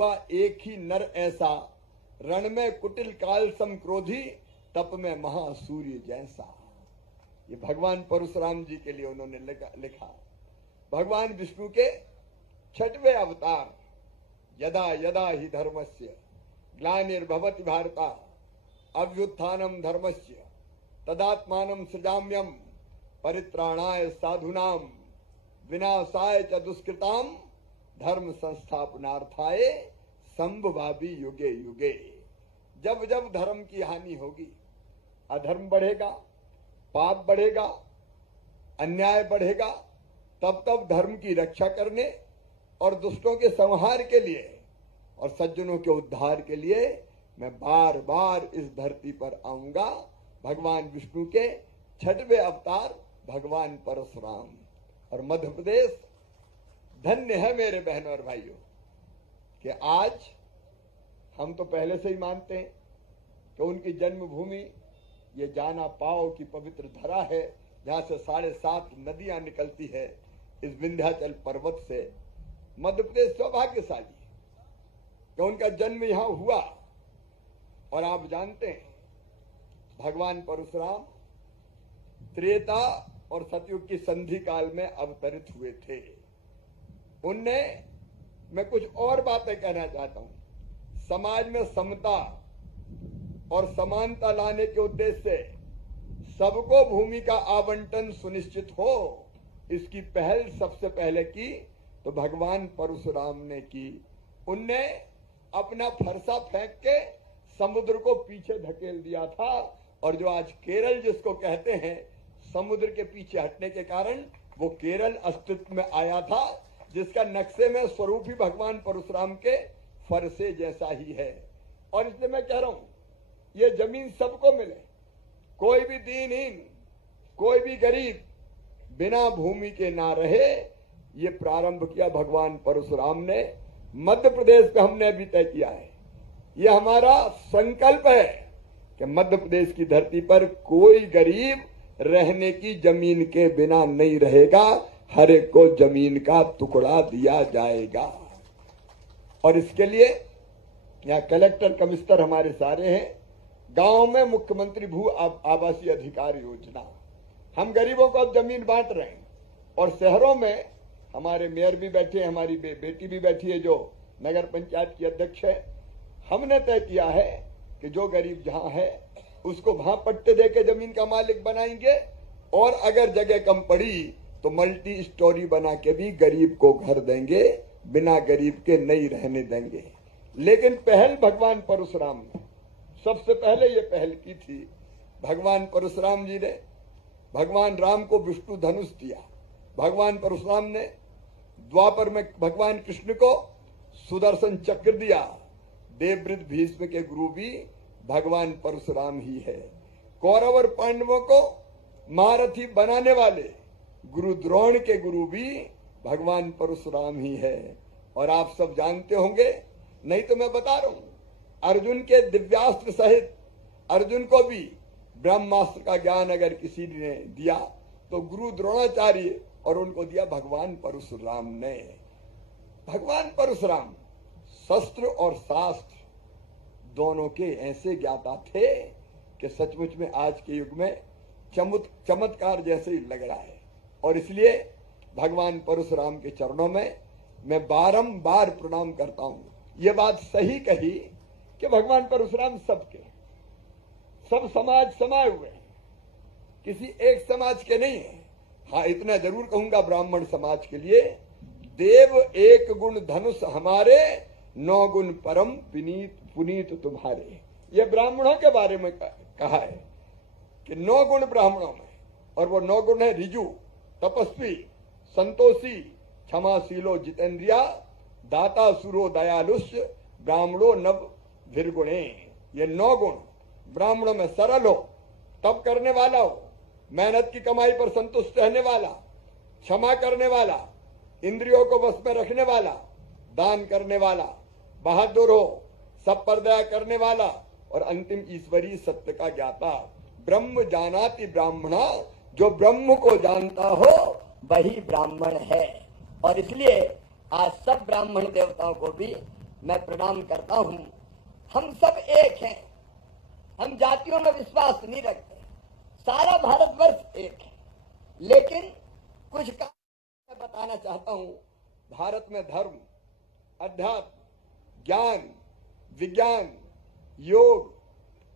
हुआ एक ही नर ऐसा, रण में कुटिल काल सम क्रोधी, तप में महासूर्य जैसा। ये भगवान परशुराम जी के लिए उन्होंने लिखा। भगवान विष्णु के 6वें अवतार, यदा यदा ही धर्मस्य ग्लानिर्भवति भारत अभ्युत्थानम धर्मस्य तदात्मानं सृजाम्यहम् परित्राणाय साधूनां विनाशाय च दुष्कृतां धर्म संस्थापनार्थाय संभवामि युगे युगे। जब जब धर्म की हानि होगी, अधर्म बढ़ेगा, पाप बढ़ेगा, अन्याय बढ़ेगा, तब तब धर्म की रक्षा करने और दुष्टों के संहार के लिए और सज्जनों के उद्धार के लिए मैं बार बार इस धरती पर आऊंगा। भगवान विष्णु के 6वें अवतार भगवान परशुराम। और मध्य प्रदेश धन्य है मेरे बहनों और भाइयों कि आज हम तो पहले से ही मानते हैं कि उनकी जन्मभूमि ये जाना पाओ की पवित्र धरा है, जहां से 7.5 नदियां निकलती है इस विंध्याचल पर्वत से। मध्य प्रदेश सौभाग्यशाली कि उनका जन्म यहां हुआ। और आप जानते हैं भगवान परशुराम त्रेता और सतयुग की संधि काल में अवतरित हुए थे। उनने, मैं कुछ और बातें कहना चाहता हूं, समाज में समता और समानता लाने के उद्देश्य से सबको भूमि का आवंटन सुनिश्चित हो, इसकी पहल सबसे पहले की तो भगवान परशुराम ने की। उनने अपना फरसा फेंक के समुद्र को पीछे धकेल दिया था। और जो आज केरल जिसको कहते हैं, समुद्र के पीछे हटने के कारण वो केरल अस्तित्व में आया था, जिसका नक्शे में स्वरूप ही भगवान परशुराम के फरसे जैसा ही है। और इसलिए मैं कह रहा हूं, ये जमीन सबको मिले, कोई भी दीनहीन, कोई भी गरीब बिना भूमि के ना रहे। ये प्रारंभ किया भगवान परशुराम ने। मध्य प्रदेश पे हमने अभी तय किया है, ये हमारा संकल्प है कि मध्य प्रदेश की धरती पर कोई गरीब रहने की जमीन के बिना नहीं रहेगा, हर एक को जमीन का टुकड़ा दिया जाएगा। और इसके लिए यहाँ कलेक्टर कमिश्नर हमारे सारे हैं। गांव में मुख्यमंत्री भू आवासीय अधिकार योजना, हम गरीबों को अब जमीन बांट रहे हैं। और शहरों में हमारे मेयर भी बैठे हैं, हमारी बेटी भी बैठी है जो नगर पंचायत की अध्यक्ष है। हमने तय किया है कि जो गरीब जहां है उसको वहां पट्टे देके जमीन का मालिक बनाएंगे, और अगर जगह कम पड़ी तो मल्टी स्टोरी बना के भी गरीब को घर देंगे, बिना गरीब के नहीं रहने देंगे। लेकिन पहल भगवान परशुराम ने सबसे पहले ये पहल की थी। भगवान परशुराम जी ने भगवान राम को विष्णु धनुष दिया। भगवान परशुराम ने द्वापर में भगवान कृष्ण को सुदर्शन चक्र दिया। देववृत भीष्म के गुरु भी भगवान परशुराम ही है। कौरव और पांडवों को महारथी बनाने वाले गुरु द्रोण के गुरु भी भगवान परशुराम ही है। और आप सब जानते होंगे, नहीं तो मैं बता रहा हूं, अर्जुन के दिव्यास्त्र सहित अर्जुन को भी ब्रह्मास्त्र का ज्ञान अगर किसी ने दिया तो गुरु द्रोणाचार्य, और उनको दिया भगवान परशुराम ने। भगवान परशुराम शस्त्र और शास्त्र दोनों के ऐसे ज्ञाता थे कि सचमुच में आज के युग में चमत्कार जैसे ही लग रहा है। और इसलिए भगवान परशुराम के चरणों में मैं बारंबार प्रणाम करता हूं। ये बात सही कही कि भगवान परशुराम सबके, सब समाज समाये हुए हैं, किसी एक समाज के नहीं है। हाँ, इतना जरूर कहूंगा ब्राह्मण समाज के लिए, देव एक गुण धनुष हमारे, 9 गुण परम पुनीत तुम्हारे। ये ब्राह्मणों के बारे में कहा है कि 9 गुण ब्राह्मणों में, और वो 9 गुण है ऋजु, तपस्वी, संतोषी, क्षमाशीलो जितेंद्रिया, दाता सुरो दयालुष, ब्राह्मणो नव वीरगुणे। ये 9 गुण ब्राह्मणों में सरल हो, तप करने वाला हो, मेहनत की कमाई पर संतुष्ट रहने वाला, क्षमा करने वाला, इंद्रियों को वश में रखने वाला, दान करने वाला, बहादुर हो, सब पर दया करने वाला, और अंतिम ईश्वरीय सत्य का ज्ञाता। ब्रह्म जानाति ब्राह्मणा, जो ब्रह्म को जानता हो वही ब्राह्मण है। और इसलिए आज सब ब्राह्मण देवताओं को भी मैं प्रणाम करता हूं। हम सब एक हैं, हम जातियों में विश्वास नहीं रखते, सारा भारतवर्ष एक है। लेकिन कुछ का मैं बताना चाहता हूं। भारत में धर्म, अध्यात्म, ज्ञान, विज्ञान, योग,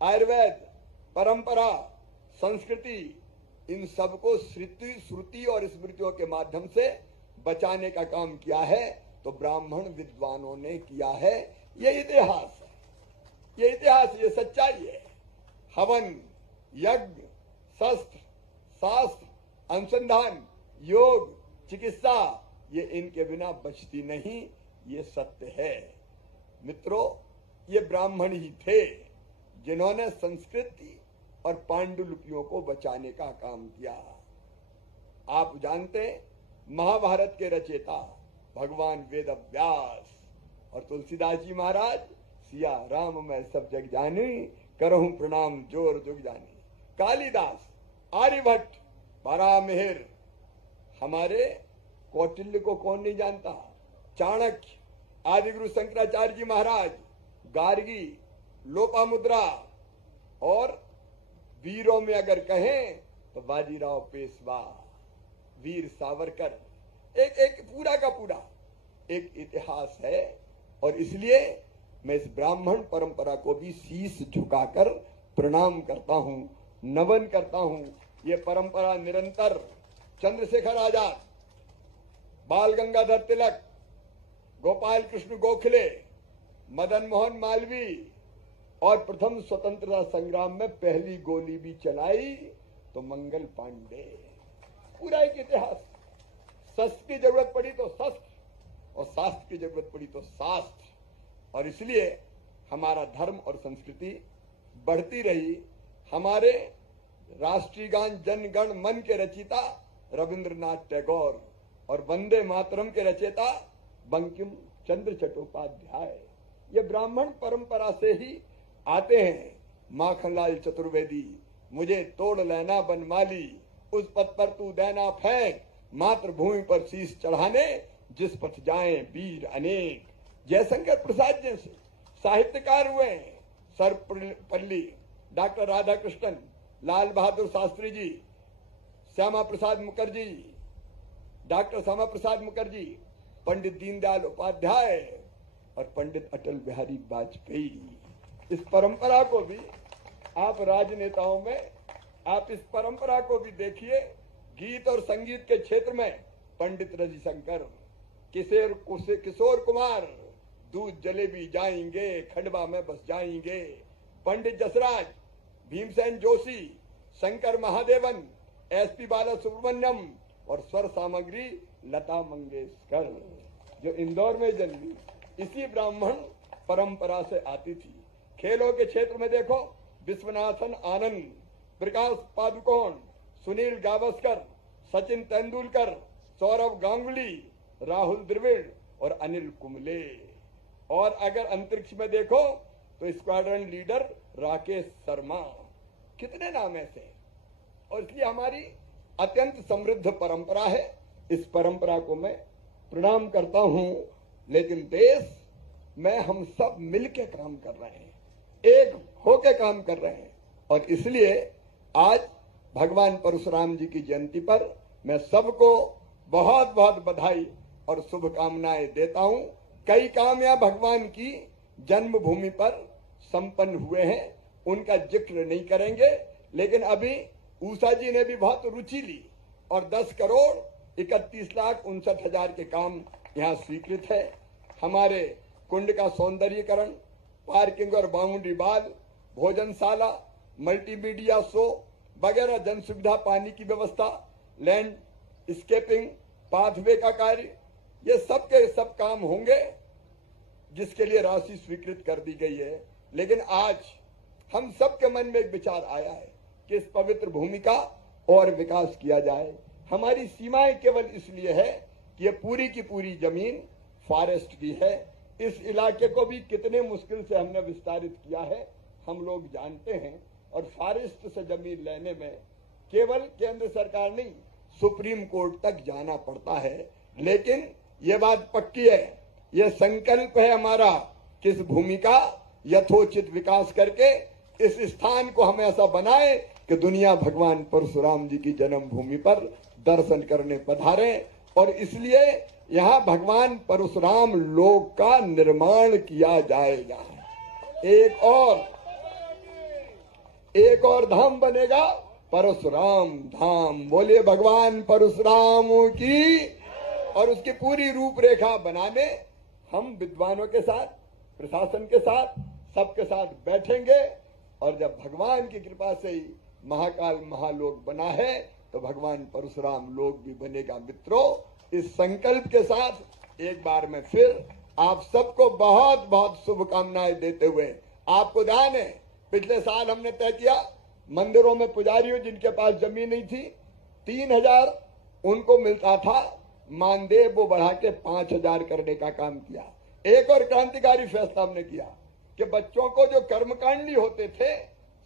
आयुर्वेद, परंपरा, संस्कृति, इन सबको श्रुति और स्मृतियों के माध्यम से बचाने का काम किया है तो ब्राह्मण विद्वानों ने किया है। ये इतिहास है, ये इतिहास, ये सच्चाई है। हवन, यज्ञ, शस्त्र, शास्त्र, अनुसंधान, योग, चिकित्सा, ये इनके बिना बचती नहीं, ये सत्य है। मित्रों, ये ब्राह्मण ही थे जिन्होंने संस्कृति और पांडुलिपियों को बचाने का काम किया। आप जानते, महाभारत के रचयिता भगवान वेद व्यास और तुलसीदास जी महाराज, सिया राम मैं सब जग जानी, करहूं प्रणाम जोर जुग जानी। कालिदास, आर्यभट्ट, परामिहिर, हमारे कौटिल्य को कौन नहीं जानता, चाणक्य, आदिगुरु शंकराचार्य जी महाराज, गार्गी, लोपामुद्रा, और वीरों में अगर कहें तो बाजीराव पेशवा, वीर सावरकर, एक पूरा का पूरा एक इतिहास है। और इसलिए मैं इस ब्राह्मण परंपरा को भी शीश झुकाकर प्रणाम करता हूं, नमन करता हूं। ये परंपरा निरंतर चंद्रशेखर आजाद, बाल गंगाधर तिलक, गोपाल कृष्ण गोखले, मदन मोहन मालवीय और प्रथम स्वतंत्रता संग्राम में पहली गोली भी चलाई तो मंगल पांडे, पूरा एक इतिहास। शस्त्र की जरूरत पड़ी तो शस्त्र और शास्त्र की जरूरत पड़ी तो शास्त्र। और इसलिए हमारा धर्म और संस्कृति बढ़ती रही। हमारे राष्ट्रीय गान जन गण मन के रचयिता रविंद्रनाथ टैगोर और वंदे मातरम के रचयिता बंकिम चंद्र चट्टोपाध्याय, ये ब्राह्मण परंपरा से ही आते हैं। माखनलाल चतुर्वेदी, मुझे तोड़ लेना बनमाली, उस पथ पर तू देना फेंक, मातृभूमि पर शीश चढ़ाने, जिस पथ जाएं वीर अनेक। जयशंकर प्रसाद जैसे साहित्यकार हुए हैं, सर्वपल्ली, डॉक्टर राधा कृष्णन, लाल बहादुर शास्त्री जी, श्यामा प्रसाद मुखर्जी, डॉक्टर श्यामा प्रसाद मुखर्जी, पंडित दीनदयाल उपाध्याय और पंडित अटल बिहारी वाजपेयी। इस परंपरा को भी आप राजनेताओं में, आप इस परंपरा को भी देखिए। गीत और संगीत के क्षेत्र में पंडित रविशंकर, किशोर कुमार, दूध जलेबी जाएंगे, खंडवा में बस जाएंगे, पंडित जसराज, भीमसेन जोशी, शंकर महादेवन, एसपी बाला सुब्रमण्यम और स्वर सामग्री लता मंगेशकर, जो इंदौर में जन्मी, इसी ब्राह्मण परंपरा से आती थी। खेलों के क्षेत्र में देखो, विश्वनाथन आनंद, प्रकाश पादुकोण, सुनील गावस्कर, सचिन तेंदुलकर, सौरव गांगुली, राहुल द्रविड़ और अनिल कुंबले। और अगर अंतरिक्ष में देखो तो स्क्वाड्रन लीडर राकेश शर्मा, कितने नाम ऐसे। और इसलिए हमारी अत्यंत समृद्ध परंपरा है। इस परंपरा को मैं प्रणाम करता हूं। लेकिन देश में हम सब मिलकर काम कर रहे हैं, एक होकर काम कर रहे हैं। और इसलिए आज भगवान परशुराम जी की जयंती पर मैं सबको बहुत बहुत बधाई और शुभकामनाएं देता हूं। कई काम यहाँ भगवान की जन्मभूमि पर संपन्न हुए हैं, उनका जिक्र नहीं करेंगे। लेकिन अभी ऊषा जी ने भी बहुत रुचि ली और 10,31,59,60,000 के काम यहाँ स्वीकृत है। हमारे कुंड का सौंदर्यीकरण, पार्किंग और बाउंड्री वाल, भोजनशाला, मल्टीमीडिया शो वगैरह, जन सुविधा, पानी की व्यवस्था, लैंडस्केपिंग, पाथवे का कार्य, ये सब के सब काम होंगे जिसके लिए राशि स्वीकृत कर दी गई है। लेकिन आज हम सबके मन में एक विचार आया है कि इस पवित्र भूमि का और विकास किया जाए। हमारी सीमाएं केवल इसलिए है कि ये पूरी की पूरी जमीन फॉरेस्ट की है। इस इलाके को भी कितने मुश्किल से हमने विस्तारित किया है हम लोग जानते हैं। और फॉरेस्ट से जमीन लेने में केवल केंद्र सरकार नहीं, सुप्रीम कोर्ट तक जाना पड़ता है। लेकिन ये बात पक्की है, ये संकल्प है हमारा किस भूमि का यथोचित विकास करके इस स्थान को हम ऐसा बनाए कि दुनिया भगवान परशुराम जी की जन्मभूमि पर दर्शन करने पधारे। और इसलिए यहाँ भगवान परशुराम लोक का निर्माण किया जाएगा। एक और धाम बनेगा, परशुराम धाम। बोलिए भगवान परशुराम की। और उसकी पूरी रूपरेखा बनाने हम विद्वानों के साथ, प्रशासन के साथ, सबके साथ बैठेंगे। और जब भगवान की कृपा से ही महाकाल महालोक बना है तो भगवान परशुराम लोक भी बनेगा। मित्रों, इस संकल्प के साथ एक बार में फिर आप सबको बहुत बहुत शुभकामनाएं देते हुए, आपको ध्यान है पिछले साल हमने तय किया मंदिरों में पुजारियों जिनके पास जमीन नहीं थी 3,000 उनको मिलता था, मानदेय वो बढ़ा के 5,000 करने का काम किया। एक और क्रांतिकारी फैसला हमने किया कि बच्चों को जो कर्मकांडी होते थे,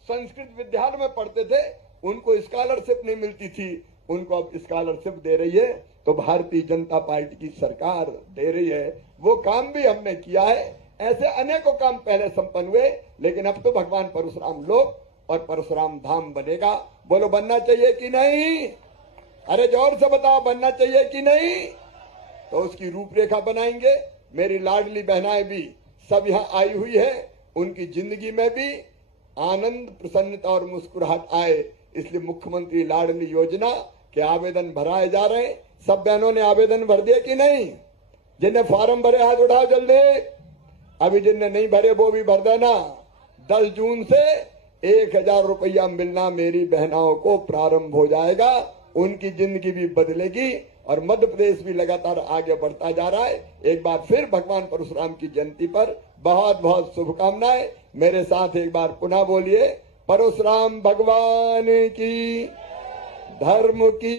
संस्कृत विद्यालय में पढ़ते थे, उनको स्कॉलरशिप नहीं मिलती थी, उनको अब स्कॉलरशिप दे रही है। तो भारतीय जनता पार्टी की सरकार दे रही है, वो काम भी हमने किया है। ऐसे अनेकों काम पहले संपन्न हुए, लेकिन अब तो भगवान परशुराम लोक और परशुराम धाम बनेगा। बोलो बनना चाहिए कि नहीं? अरे जोर से बताओ, बनना चाहिए कि नहीं? तो उसकी रूपरेखा बनाएंगे। मेरी लाडली बहनाएं भी सब यहाँ आई हुई है, उनकी जिंदगी में भी आनंद, प्रसन्नता और मुस्कुराहट आए, इसलिए मुख्यमंत्री लाडली योजना के आवेदन भराए जा रहे हैं। सब बहनों ने आवेदन भर दिए कि नहीं? जिनने फॉर्म भरे हाथ उठाओ जल्दी। अभी जिनने नहीं भरे वो भी भर देना। 10 जून से 1,000 रुपया मिलना मेरी बहनाओं को प्रारंभ हो जाएगा। उनकी जिंदगी भी बदलेगी और मध्य प्रदेश भी लगातार आगे बढ़ता जा रहा है। एक बार फिर भगवान परशुराम की जयंती पर बहुत बहुत शुभकामनाएं। मेरे साथ एक बार पुनः बोलिए, परशुराम भगवान की, धर्म की।